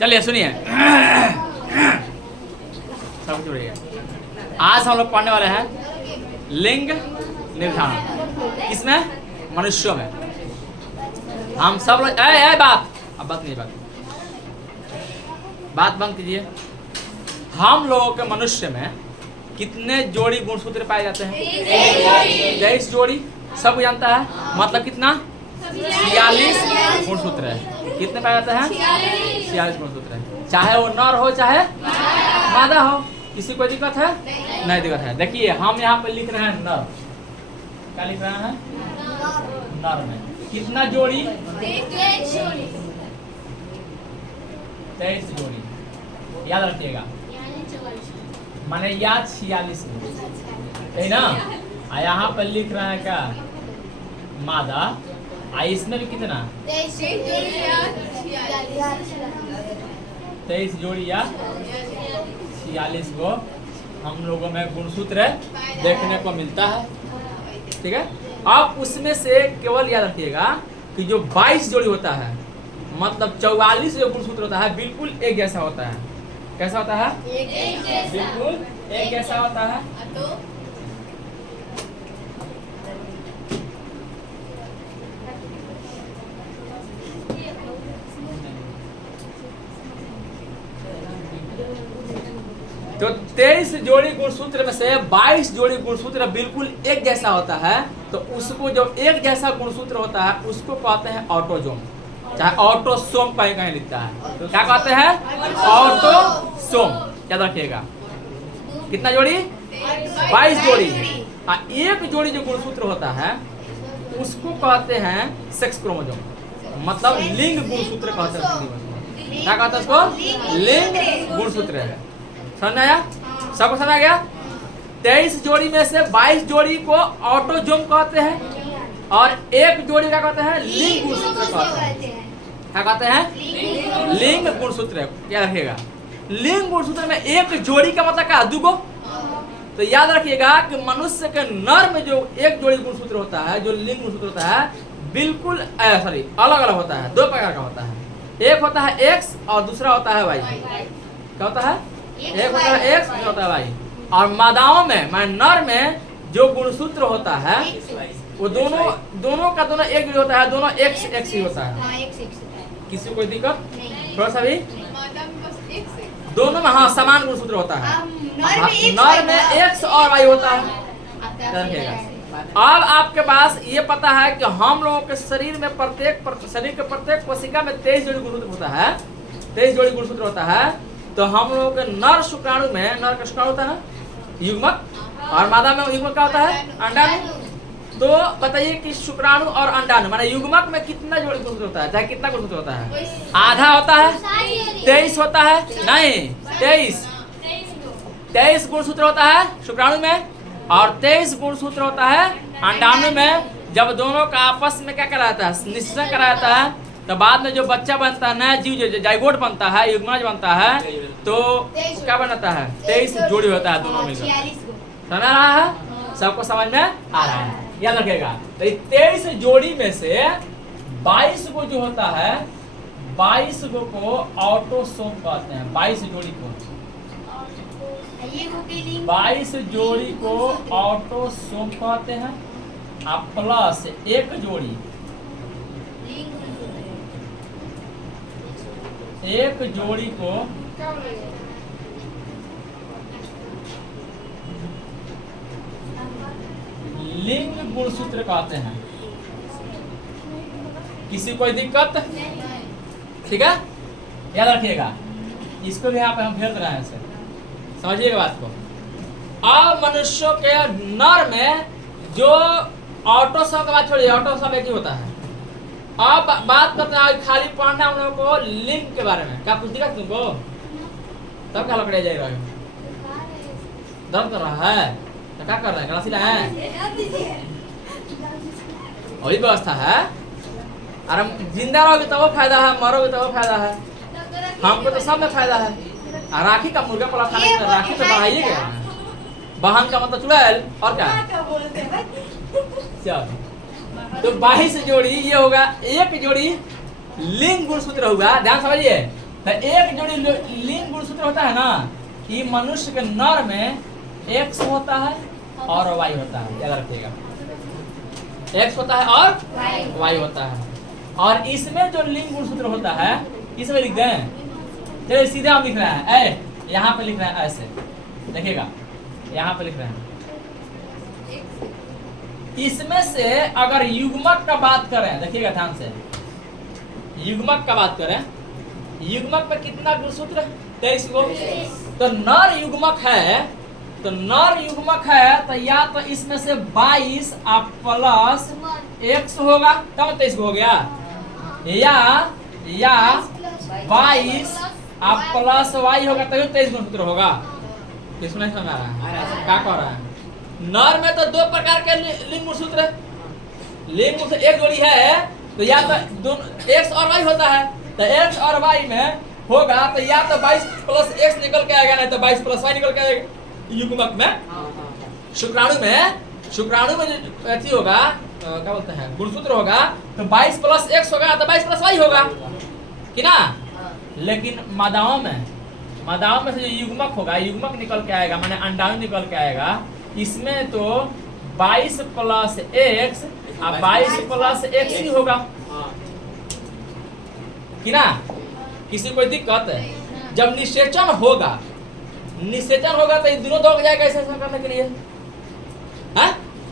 चलिए सुनिए, सब जुड़िए। आज हम लोग पढ़ने वाले हैं लिंग निर्धारण। किसमें? मनुष्यों में। हम सब लोग अब बात नहीं, बात बंद कीजिए। हम लोगों के मनुष्य में कितने जोड़ी गुणसूत्र पाए जाते हैं? 23 जोड़ी। सब जानता है, मतलब कितना? 46 गुणसूत्र है। कितने पाए जाते हैं? 46 गुणसूत्र है। चाहे वो नर हो चाहे मादा हो, किसी को दिक्कत है? नहीं दिक्कत है। देखिए हम यहाँ पे लिख रहे हैं नर। क्या लिख रहे हैं? नर में कितना जोड़ी? 23 जोड़ी। याद रखिएगा, माने याद 46 है ना। यहाँ पर लिख रहे हैं क्या? मादा। इसमें भी कितना? 23 जोड़ी या 46 को हम लोगों में गुणसूत्र देखने को मिलता है। ठीक है। अब उसमें से केवल याद रखिएगा कि जो 22 जोड़ी होता है, मतलब 44 जो गुणसूत्र होता है, बिल्कुल एक जैसा होता है। कैसा होता है? बिल्कुल एक जैसा होता है। तो 23 जोड़ी गुणसूत्र में से 22 जोड़ी गुणसूत्र बिल्कुल एक जैसा होता है। तो उसको जो एक जैसा गुणसूत्र होता है उसको कहते हैं ऑटोजोम, चाहे ऑटोसोम कहीं लिखता है। तो क्या कहते हैं? ऑटोसोम। याद रखिएगा। कितना जोड़ी? 22 जोड़ी। एक जोड़ी जो गुणसूत्र होता है उसको कहते हैं सेक्स क्रोमोसोम, मतलब लिंग गुणसूत्र कहते हैं। क्या कहते हैं उसको? लिंग गुणसूत्र है। समझ आया? सबको समझ आ गया? 23 जोड़ी में से 22 जोड़ी को ऑटोजोम कहते हैं और एक जोड़ी क्या कहते हैं? लिंग गुणसूत्र कहते हैं। क्या कहते हैं? लिंग गुणसूत्र। क्या रखिएगा? लिंग गुणसूत्र में एक जोड़ी का मतलब क्या? दुगो। तो याद रखिएगा कि मनुष्य के नर में जो एक जोड़ी गुणसूत्र होता है, जो लिंग गुणसूत्र होता है, बिल्कुल अलग अलग होता है। दो प्रकार का होता है। एक होता है एक्स और दूसरा होता है वाई। क्या होता है? एक होता है एक्स, दूसरा होता है वाई। और मादाओं में, नर में जो गुणसूत्र होता है वो दोनों का एक जोड़ी होता है। दोनों एक्स एक्स ही होता है। किसी को कोई दिक्कत? थोड़ा सा भी दोनों में हाँ समान गुणसूत्र होता है। नर में एक्स और वाई होता है। अब आपके पास ये पता है कि हम लोगों के शरीर में शरीर के प्रत्येक कोशिका में 23 जोड़ी गुणसूत्र होता है। 23 जोड़ी गुणसूत्र होता है। तो हम लोगों के नर शुक्राणु में, नर का शुक्राणु होता है युग्मक, और मादा में युग्मक क्या होता है? अंडाणु। तो बताइए कि शुक्राणु और अंडाणु माने युग्मक में कितना जोड़ी गुणसूत्र होता है? चाहे कितना गुणसूत्र होता है? आधा होता है। 23 होता है? नहीं, 23 गुणसूत्र होता है शुक्राणु में और 23 गुणसूत्र होता है अंडाणु में। जब दोनों का आपस में क्या कराता है? निषेचन कराता है। तो बाद में जो बच्चा बनता है, नया जीव जो जाइगोट बनता है, युग्मज बनता है, तो क्या बनाता है? 23 जोड़ी होता है दोनों में। समझ रहा है? सबको समझ में आ रहा है? याद रखेगा। तो 23 जोड़ी में से 22 को जो होता है, 22 को ऑटोसोम कहते हैं। 22 जोड़ी को 22 जोड़ी को ऑटोसोम कहते हैं। अब प्लस एक जोड़ी को लिंग गुणसूत्र कहते हैं। किसी कोई दिक्कत? ठीक है, याद रखिएगा। इसको भी यहाँ पे हम भेज रहे हैं सर, समझिएगा बात को। अब मनुष्यों के नर में जो ऑटोसोम का बात छोड़िए, ऑटोसोम एक ही होता है। अब बात करते हैं खाली पढ़ना हम लोगों को लिंग के बारे में। क्या कुछ दिखा तुमको? तब क्या लकड़े जा रहे हो? दर्द कर रहा है तो क्या कर रहे हैं? गलासीला है, वही व्यवस्था है। अरे जिंदा रहोगे तो वो फायदा है, मरोगे तो वो फायदा है। हमको तो सब में फायदा है। राखी का मुर्गा पला खाने के राखी तो बढ़ाइए गया है। बहन का मतलब चुड़ैल और क्या? चल तो 22 जोड़ी ये होगा। एक जोड़ी लिंग गुणसूत्र होगा, ध्यान समझिए। तो एक जोड़ी लिंग गुणसूत्र होता है ना, कि मनुष्य के नर में एक्स होता है और वाई होता है, याद रखिएगा। एक्स होता है और वाई होता है। और इसमें जो लिंग गुणसूत्र होता है, इसमें लिख दें, चलिए सीधे हम लिख रहे हैं, ए यहाँ पे लिख रहे हैं, ऐसे देखिएगा, यहाँ पे लिख रहे हैं। इसमें से अगर युग्मक का बात करें, देखिएगा ध्यान से, युग्मक का बात करें, युग्मक पे कितना गुणसूत्र? 23 गो। तो नर युग्मक है, तो नर युग्मक है, तो या तो इसमें से 22 आप प्लस x होगा तब 23 हो गया, या 22 आप प्लस y होगा तभी 23 गुणसूत्र होगा। किसको नहीं समझ आ रहा है? क्या कह रहा है? नर में तो दो प्रकार के लिंग गुणसूत्र है। लिंग गुणसूत्र एक जोड़ी है, तो या तो दोनों x और y होता है, तो x और y में होगा तो या तो 22 प्लस x निकल के आएगा, नहीं तो 22 प्लस y निकल के आएगा। युग्मक में, शुक्राणु में जो अथी होगा, क्या बोलते हैं, गुणसूत्र होगा, तो 22 प्लस x होगा तो 22 प्लस y होगा कि ना। लेकिन मादाओं में से जो युग्मक होगा, युग्मक निकल के आएगा, माने अंडाणु निकल के आएगा, इसमें तो 22 प्लस x और 22 प्लस x ही होगा कि ना। किसी कोई दिक्कत है? जब निषेचन होगा तो इन दोनों दौड़ जाएगा ऐसे करने के लिए, है?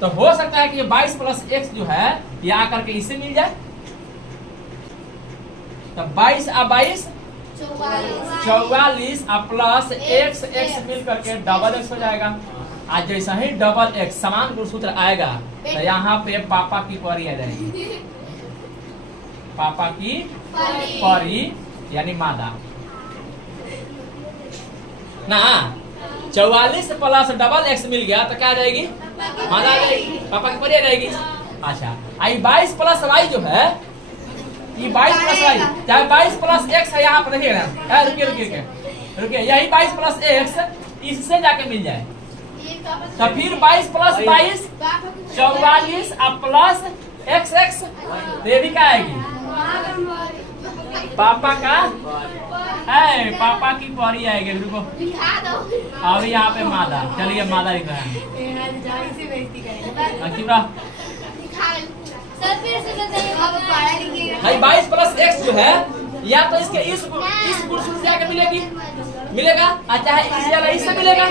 तो हो सकता है कि 22 प्लस x जो है ये आकर के इससे मिल जाए, तो 22 और 22 44 और प्लस x मिल करके डबल x हो जाएगा। आज जैसा ही डबल x समान गुणसूत्र आएगा तो यहाँ पे पापा की परी आ जाएगी, पापा की परी यानी मादा ना। 44 प्लस डबल x मिल गया तो क्या आ जाएगी? मादा आ जाएगी, पापा की परी आ जाएगी। अच्छा, आई 22 प्लस y जो है, ये 22 प्लस y, चाहे 22 प्लस x है, यहाँ पर देखिएगा, रुकिए, यही 22 प्लस x इससे जाके मिल जाए, तो फिर 22 प्लस 22 44 और प्लस x, तो ये भी क्या आएगी? पापा का पापा की परी आएगी। रुको, अभी यहाँ पे मादा, चलिए मादा लिख रहे हैं। भाई 22 प्लस x जो है, या तो इसके इस गुणसूत्र से आके मिलेगा, अच्छा है इस वाला इससे मिलेगा।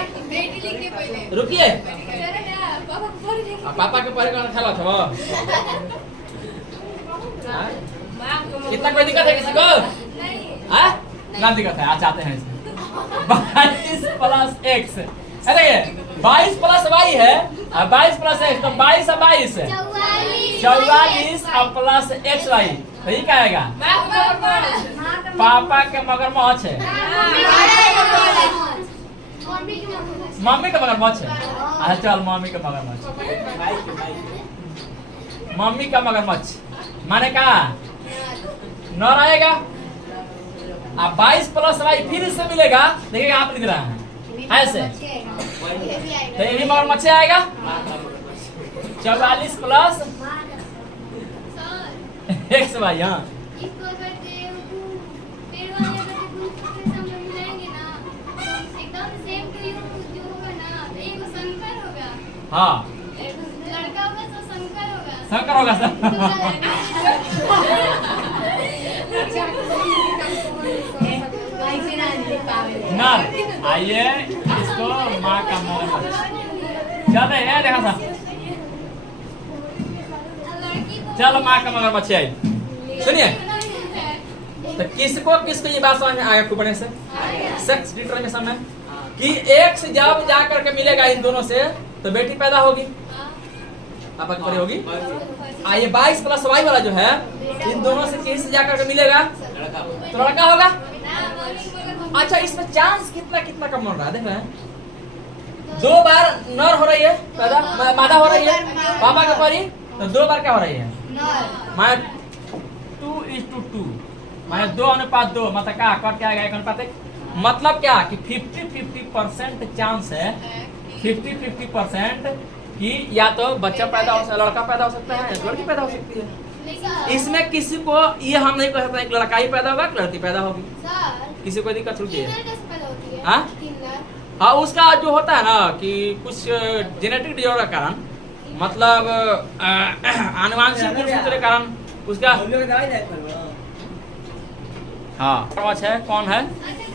रुकिए, पापा के परी कौन खेला था? कितना कोई दिक्कत है किसी को? ना दिक्कत है, आज आते हैं इसमें। 22 प्लस x, अरे 22 प्लस y है, 22 प्लस x, तो 22 और 22 44 और प्लस x y, तो ये क्या आएगा? पापा के मगरमच्छ है, मम्मी का मगरमच्छ है। अच्छा चल, मम्मी का मगरमच्छ माने का नर आएगा, अब 22 प्लस y फिर इससे मिलेगा, देखिएगा आप लिख रहे हैं ऐसे, तो ये भी मगरमच्छ आएगा। 44 प्लस x y, हाँ हाँ, शंकर होगा सर। नर, आइए इसको माँ का मगरमच्छ, चल ये देखा था, चल माँ का मगरमच्छ आई। सुनिए, तो किसको ये बात समझ में आएगा खूब बढ़िया से? सेक्स डिटरमिनेशन में कि एक से जब जा करके मिलेगा इन दोनों से तो बेटी पैदा होगी, पापा की परी होगी। ये 22 प्लस y वाला जो है, इन दोनों से किसी से जाकर के मिलेगा तो लड़का होगा। अच्छा, इसमें चांस कितना कम हो रहा है, देख रहे हैं? 2 बार नर हो रही है पैदा, मादा हो रही है पापा की परी, तो 2 बार क्या हो रही है? माने 2:2, माने 2:2, मतलब क्या कट क्या आएगा? 1:1। मतलब क्या कि 50-50% चांस है, 50-50% कि या तो बच्चा पैदा हो सकता है, लड़का पैदा हो सकता है, या लड़की पैदा हो सकती है। इसमें किसी को ये हम नहीं कह सकते लड़का ही पैदा होगा कि लड़की पैदा होगी। किसी को दिक्कत रुकिए। किन्नर कैसे पैदा होती है? हाँ? किन्नर। हाँ, उसका जो होता है ना कि कुछ जेनेटिक डिजॉर्डर के कारण, मतलब आनुवांशिक गुणसूत्र के कारण उसका। हाँ, पाँच है, कौन है अच्छा,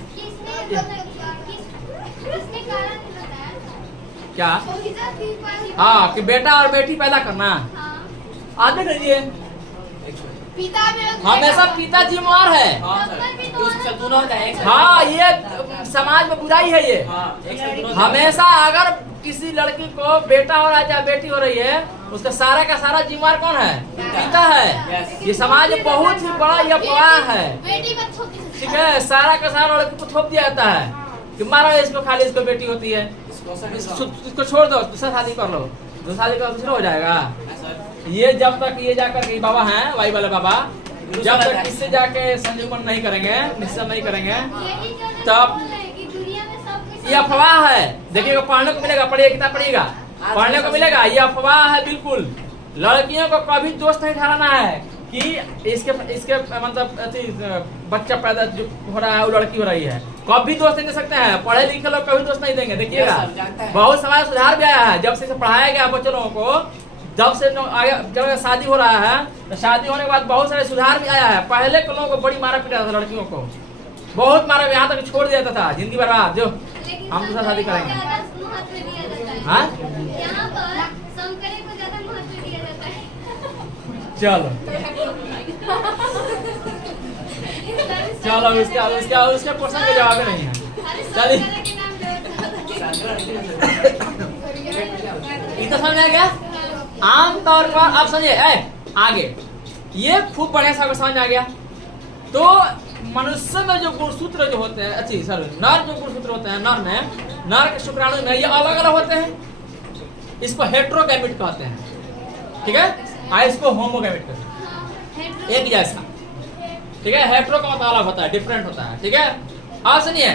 किसने कारण बताया था? क्या? सोहिजा दीपाली। हाँ, कि बेटा और बेटी पैदा करना। हाँ। आगे करिए। पिता में हमेशा पिता जिम्मेवार है। दोनों हाँ, ये समाज में बुराई है ये। हमेशा अगर किसी लड़की को बेटा हो रहा है या बेटी हो रही है, उसका सारा का सारा जिम्मेवार कौन है? पिता है। ये समाज में बहुत ही बड़ा ये अफवाह है, बेटी पर थोपी से ठीक है। सारा का सारा लड़की को थोप दिया जाता है कि मारो इसको, खाली इसको बेटी होती है, इसको छोड़ दो, दूसरा शादी कर लो, दूसरा शादी कर दूसरा हो जाएगा। ये जब तक ये जाकर के बाबा हैं, वाई वाले बाबा, जब तक इससे जाके संयुगमन नहीं करेंगे, निश्चय नहीं करेंगे, यही जो ना तब बोल रहे हैं कि दुनिया में सब कुछ ये अफवाह है। देखिएगा, पढ़ने को मिलेगा, पढ़िए किताब पढ़िएगा, पढ़ने को मिलेगा। ये अफवाह है बिल्कुल। लड़कियों को कभी दोस्त नहीं ठहराना है कि इसके मतलब बच्चा पैदा जो हो रहा है वो लड़की हो रही है, कभी दोस्त नहीं दे सकते हैं। पढ़े लिखे लोग कभी दोस्त नहीं देंगे। देखिएगा, बहुत समाज सुधार भी आया है जब से पढ़ाया गया बच्चों लोगों को। जब से आगे जब शादी हो रहा है तो शादी होने के बाद बहुत सारे सुधार भी आया है। पहले के लोगों को बड़ी मारा पीटा था, लड़कियों को बहुत मारा, यहाँ तक छोड़ दिया जाता था, जिंदगी बर्बाद। जो लेकिन हम दूसरा शादी करेंगे। ज्यादा महत्व दिया जाता है। हाँ? यहाँ पर संकरे को ज्यादा महत्व दिया जाता है। चलो चलो, उसके क्वेश्चन के जवाब नहीं है। अरे चलिए, संकरे के नाम जो इतना समझ आ गया। आमतौर पर अब समझिए आगे, ये खूब बढ़िया सा समझ आ गया। तो मनुष्य में जो गुणसूत्र जो होते हैं, अच्छी सर नर जो गुणसूत्र होते हैं, नर के शुक्राणु में ये अलग अलग होते हैं। इसको हेट्रोगैमेट कहते हैं, ठीक है। इसको होमोगैमेट कहते हैं, एक जैसा, ठीक है। हेट्रो का मतलब अलग होता है, डिफरेंट होता है, ठीक है। अब सुनिए,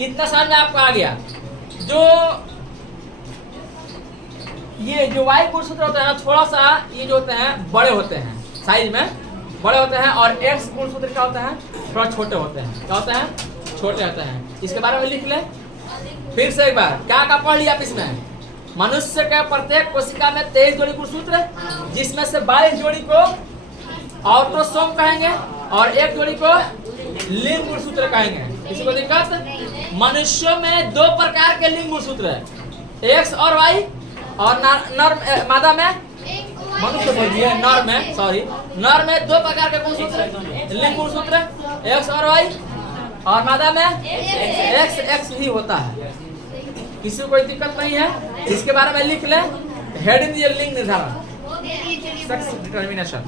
इतना समझ में आपको आ गया। ये जो वाई गुणसूत्र होते हैं थोड़ा सा ये जो होते हैं बड़े होते हैं, साइज में बड़े होते हैं, और एक्स गुणसूत्र क्या होते हैं? थोड़ा छोटे होते हैं। क्या होते हैं? छोटे होते हैं। इसके बारे में लिख ले फिर से एक बार। क्या क्या पढ़ लिया आप इसमें? मनुष्य के प्रत्येक कोशिका में 23 जोड़ी गुणसूत्र, जिसमें से 22 जोड़ी को ऑटोसोम कहेंगे और एक जोड़ी को लिंग गुणसूत्र कहेंगे। किसी को दिक्कत? मनुष्यों में 2 प्रकार के लिंग गुणसूत्र है, एक्स और वाई, और नर मादा में मनुष्य बोलिए, नर में, सॉरी, नर में 2 प्रकार के गुणसूत्र, लिंग गुणसूत्र, एक्स और वाई, और मादा में एक्स ही होता है। किसी को कोई दिक्कत नहीं है। इसके बारे में लिख ले, हेडिंग लिंग निर्धारण, सेक्स डिटर्मिनेशन।